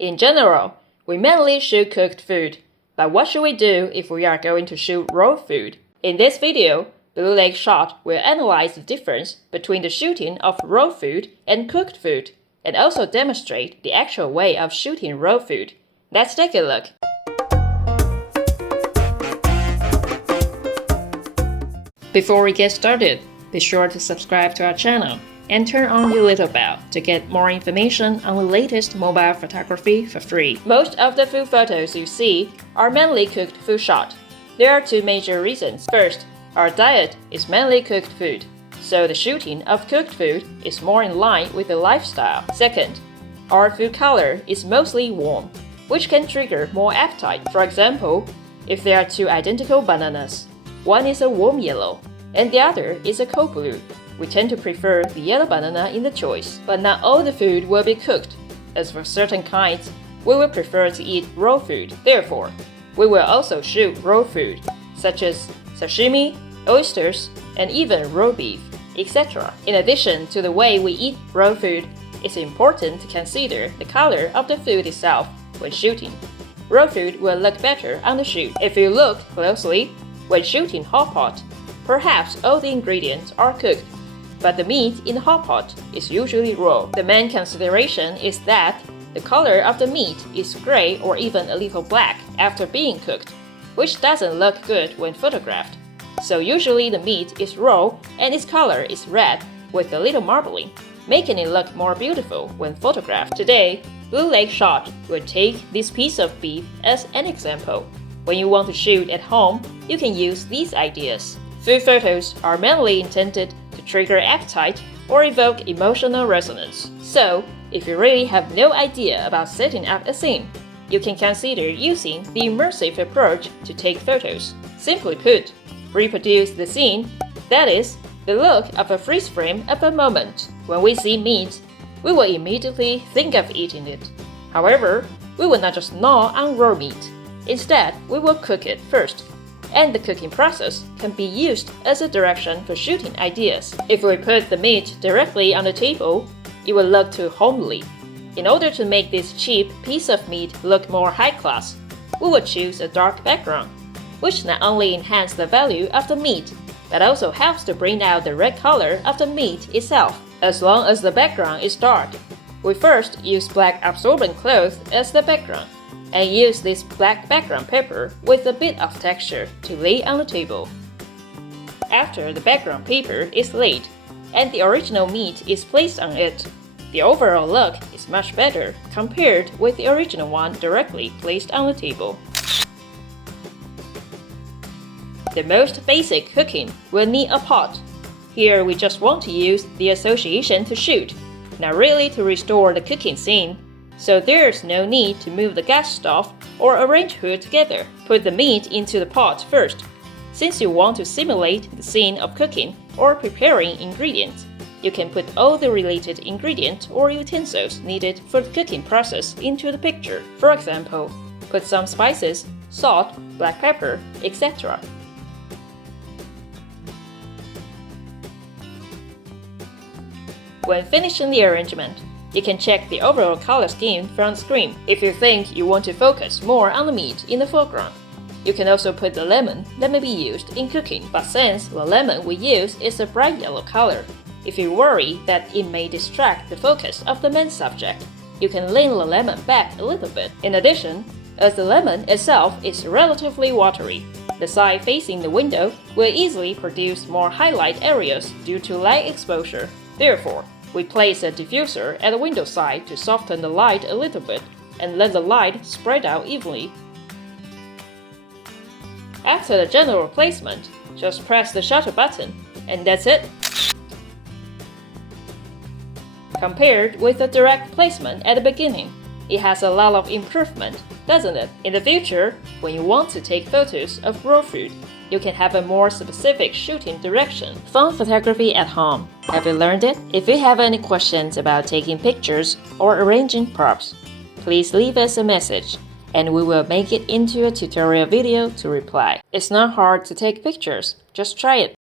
In general, we mainly shoot cooked food, but what should we do if we are going to shoot raw food? In this video, Blue Lake Shot will analyze the difference between the shooting of raw food and cooked food, and also demonstrate the actual way of shooting raw food. Let's take a look. Before we get started, be sure to subscribe to our channel and turn on your little bell to get more information on the latest mobile photography for free. Most of the food photos you see are mainly cooked food shot. There are two major reasons. First, our diet is mainly cooked food, so the shooting of cooked food is more in line with the lifestyle. Second, our food color is mostly warm, which can trigger more appetite. For example, if there are two identical bananas, one is a warm yellow and the other is a cold blue, we tend to prefer the yellow banana in the choice. But not all the food will be cooked, as for certain kinds, we will prefer to eat raw food. Therefore, we will also shoot raw food, such as sashimi, oysters, and even raw beef, etc. In addition to the way we eat raw food, it's important to consider the color of the food itself when shooting. Raw food will look better on the shoot. If you look closely, when shooting hot pot, perhaps all the ingredients are cooked, but the meat in the hot pot is usually raw. The main consideration is that the color of the meat is gray or even a little black after being cooked, which doesn't look good when photographed. So usually the meat is raw and its color is red with a little marbling, making it look more beautiful when photographed. Today, Blue Lake Shot will take this piece of beef as an example. When you want to shoot at home, you can use these ideas. Food photos are mainly intended to trigger appetite or evoke emotional resonance. So, if you really have no idea about setting up a scene, you can consider using the immersive approach to take photos. Simply put, reproduce the scene, that is, the look of a freeze frame of a moment. When we see meat, we will immediately think of eating it. However, we will not just gnaw on raw meat. Instead, we will cook it first, and the cooking process can be used as a direction for shooting ideas. If we put the meat directly on the table, it will look too homely. In order to make this cheap piece of meat look more high class, we will choose a dark background, which not only enhances the value of the meat, but also helps to bring out the red color of the meat itself. As long as the background is dark, we first use black absorbent cloth as the background, and use this black background paper with a bit of texture to lay on the table. After the background paper is laid and the original meat is placed on it, the overall look is much better compared with the original one directly placed on the table. The most basic cooking will need a pot. Here we just want to use the association to shoot, not really to restore the cooking scene. So there's no need to move the gas stove or arrange food together. Put the meat into the pot first. Since you want to simulate the scene of cooking or preparing ingredients, you can put all the related ingredients or utensils needed for the cooking process into the picture. For example, put some spices, salt, black pepper, etc. When finishing the arrangement, you can check the overall color scheme from the screen. If you think you want to focus more on the meat in the foreground, you can also put the lemon that may be used in cooking. But since the lemon we use is a bright yellow color, if you worry that it may distract the focus of the main subject, you can lean the lemon back a little bit. In addition, as the lemon itself is relatively watery, the side facing the window will easily produce more highlight areas due to light exposure. Therefore, we place a diffuser at the window side to soften the light a little bit and let the light spread out evenly. After the general placement, just press the shutter button, and that's it. Compared with the direct placement at the beginning, it has a lot of improvement, doesn't it? In the future, when you want to take photos of raw food, you can have a more specific shooting direction. Fun photography at home. Have you learned it? If you have any questions about taking pictures or arranging props, please leave us a message and we will make it into a tutorial video to reply. It's not hard to take pictures, just try it.